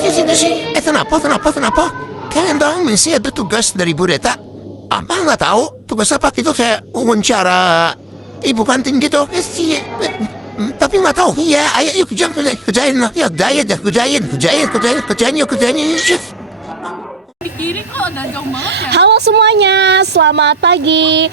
sih. Kenapa? Kalian doang saya bertugas dari Bu Reta. Apa nggak tahu tugas apa itu saya wawancara ibu kantin gitu. Tapi nggak tahu. Iya, ayo yuk kerjain lah. Ya kerjain yuk. Di kiri kok udah jauh banget ya. Halo semuanya, selamat pagi.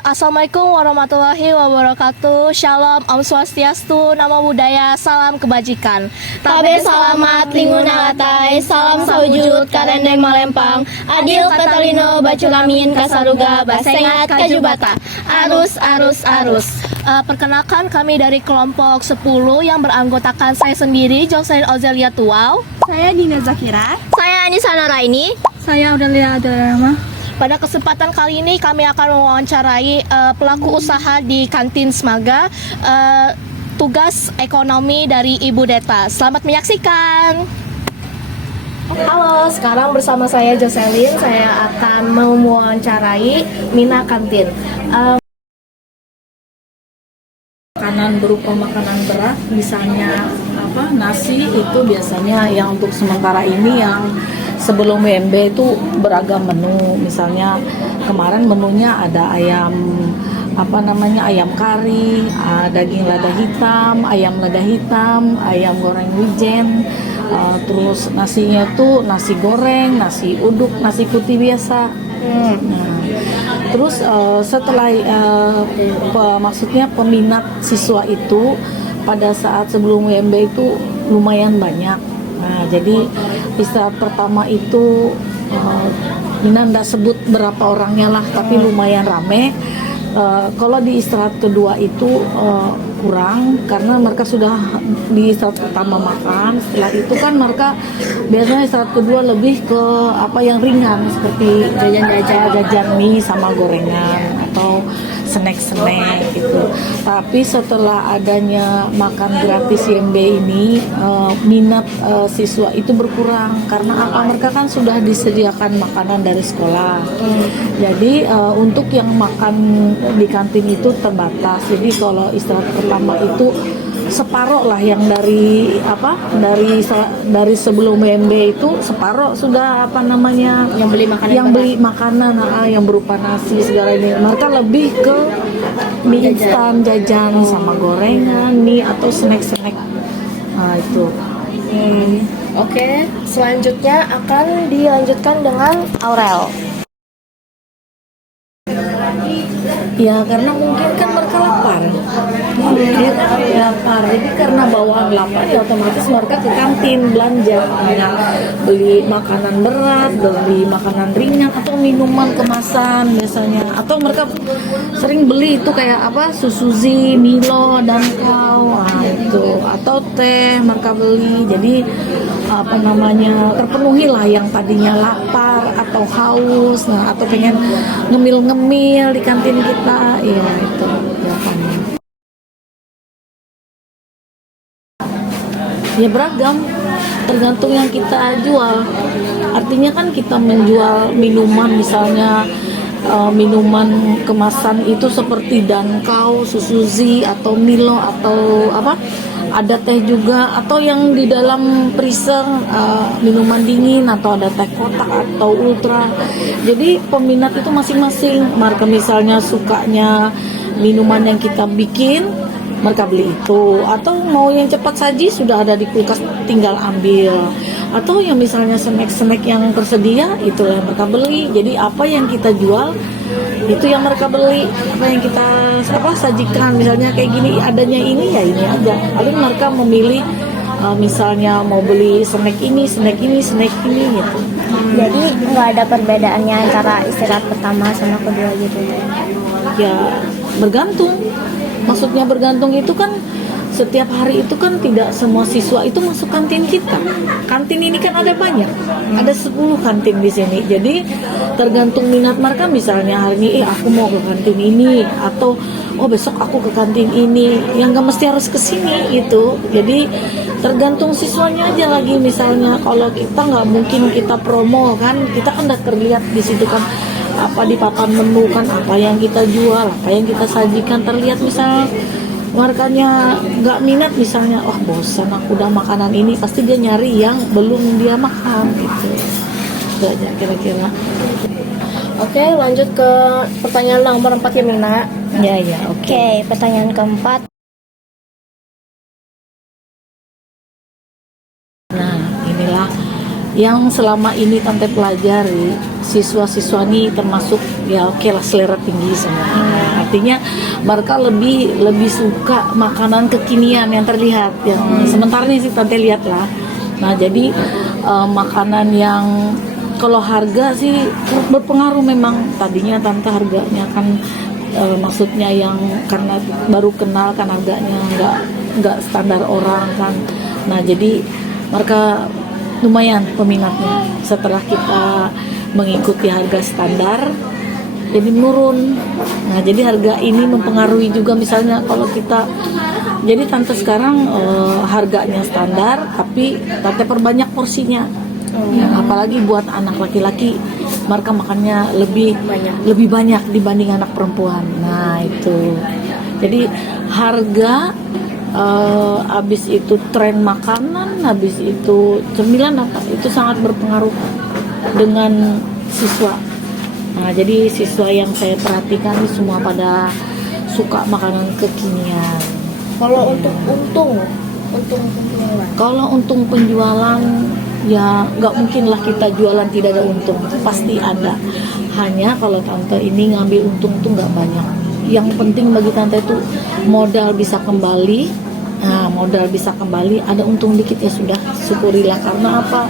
Assalamualaikum warahmatullahi wabarakatuh. Shalom, Om Swastiastu, Namo Buddhaya, salam kebajikan. Tabe salamat linguna latai, salam sawujud karendeng malempang, adil katalino bacu kamin kasaruga basengat kajubata. Arus. Perkenalkan kami dari kelompok 10 yang beranggotakan saya sendiri, Jocelyn Ozelia Tuau. Saya Dina Zakira. Saya Anissa Nuraini. Saya Aurelia Adelarama. Pada kesempatan kali ini kami akan mewawancarai pelaku usaha di kantin Smaga, tugas ekonomi dari Ibu Deta. Selamat menyaksikan. Halo, sekarang bersama saya Jocelyn, saya akan mewawancarai Mina kantin. Makanan berupa makanan berat, misalnya nasi itu biasanya yang untuk sementara ini yang sebelum WMB itu beragam menu. Misalnya kemarin menunya ada ayam ayam kari, daging lada hitam, ayam goreng wijen, terus nasinya tuh nasi goreng, nasi uduk, nasi putih biasa. Nah, terus setelah maksudnya peminat siswa itu pada saat sebelum WMB itu lumayan banyak. Nah, jadi istirahat pertama itu Nina nggak sebut berapa orangnya lah, tapi lumayan rame. Kalau di istirahat kedua itu kurang karena mereka sudah di istirahat pertama makan. Setelah itu kan mereka biasanya istirahat kedua lebih ke apa yang ringan seperti jajan mie sama gorengan atau snack gitu. Tapi setelah adanya makan gratis YMB ini minat siswa itu berkurang karena apa, mereka kan sudah disediakan makanan dari sekolah. Jadi untuk yang makan di kantin itu terbatas. Jadi kalau istirahat pertama itu separuh lah yang dari sebelum WMB itu separuh sudah yang beli makanan yang berupa nasi segala ini. Mereka lebih ke mie instan, jajan sama gorengan, mie atau snack. Nah itu. Oke, selanjutnya akan dilanjutkan dengan Aurel. Ya karena mungkin kan mereka lapar. Jadi karena bawaan lapar ya otomatis mereka ke kantin belanja, beli makanan berat, beli makanan ringan atau minuman kemasan biasanya, atau mereka sering beli itu kayak Susuzi, Milo dan kau itu, atau teh mereka beli. Jadi terpenuhi lah yang tadinya lapar atau haus, atau pengen ngemil-ngemil di kantin kita, ya itu jawabannya. Ya beragam, tergantung yang kita jual. Artinya kan kita menjual minuman, misalnya minuman kemasan itu seperti Dankau, Susuzi atau Milo atau ada teh juga, atau yang di dalam freezer minuman dingin, atau ada teh kotak atau ultra. Jadi peminat itu masing-masing. Mereka misalnya sukanya minuman yang kita bikin, mereka beli itu, atau mau yang cepat saji sudah ada di kulkas tinggal ambil, atau yang misalnya snack yang tersedia itu yang mereka beli. Jadi apa yang kita jual itu yang mereka beli, apa yang kita sajikan, misalnya kayak gini adanya ini ya ini aja. Paling mereka memilih misalnya mau beli snack ini gitu. Jadi nggak ada perbedaannya antara istirahat pertama sama kedua gitu Ya bergantung. Maksudnya bergantung itu kan setiap hari itu kan tidak semua siswa itu masuk kantin kita. Kantin ini kan ada banyak, ada 10 kantin di sini. Jadi tergantung minat mereka, misalnya hari ini aku mau ke kantin ini, atau besok aku ke kantin ini, yang gak mesti harus ke sini gitu. Jadi tergantung siswanya aja lagi. Misalnya kalau kita nggak mungkin kita promo kan, kita kan udah terlihat di situ kan di papan menu kan apa yang kita jual, apa yang kita sajikan terlihat. Misal markanya nggak minat misalnya, wah bosan aku udah makanan ini, pasti dia nyari yang belum dia makan gitu. Itu aja kira-kira. Oke, lanjut ke pertanyaan nomor 4 ya Mina. Ya, oke. Oke, pertanyaan keempat. Nah, inilah yang selama ini Tante pelajari. Siswa-siswa ini termasuk ya oke lah selera tinggi semua. Artinya mereka lebih suka makanan kekinian yang terlihat. Yang sementara ini sih Tante lihat lah. Nah, jadi makanan yang kalau harga sih berpengaruh memang. Tadinya Tante harganya kan maksudnya yang karena baru kenal kan harganya nggak standar orang kan. Nah, jadi mereka lumayan peminatnya. Setelah kita mengikuti harga standar jadi menurun. Nah, jadi harga ini mempengaruhi juga misalnya kalau kita, jadi Tante sekarang harganya standar tapi Tante perbanyak porsinya. Apalagi buat anak laki-laki mereka makannya lebih banyak dibanding anak perempuan. Nah, itu jadi harga, habis itu tren makanan, habis itu cemilan apa itu sangat berpengaruh dengan siswa. Nah, jadi siswa yang saya perhatikan semua pada suka makanan kekinian. Kalau untuk penjualan. Kalau untung penjualan ya nggak mungkin lah kita jualan tidak ada untung, pasti ada. Hanya kalau Tante ini ngambil untung tuh nggak banyak. Yang penting bagi Tante itu modal bisa kembali. Nah, modal bisa kembali, ada untung dikit ya sudah, syukurilah. Karena apa?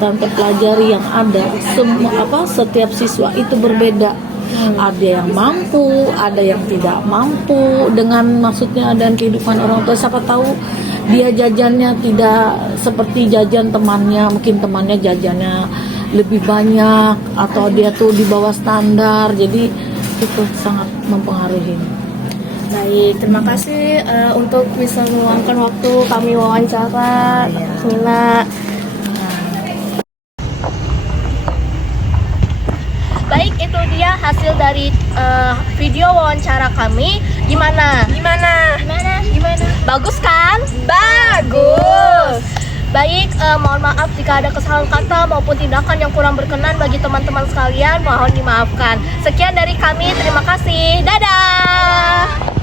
Tante pelajari yang ada setiap siswa itu berbeda. Ada yang mampu, ada yang tidak mampu dengan maksudnya dan kehidupan orang tua. Siapa tahu dia jajannya tidak seperti jajan temannya, mungkin temannya jajannya lebih banyak atau dia tuh di bawah standar. Jadi itu sangat mempengaruhi. Baik, terima kasih untuk bisa meluangkan waktu kami wawancara Mina. Baik, itu dia hasil dari video wawancara kami. Gimana? Bagus kan? Bagus. Baik, mohon maaf jika ada kesalahan kata maupun tindakan yang kurang berkenan bagi teman-teman sekalian, mohon dimaafkan. Sekian dari kami, terima kasih. Dadah.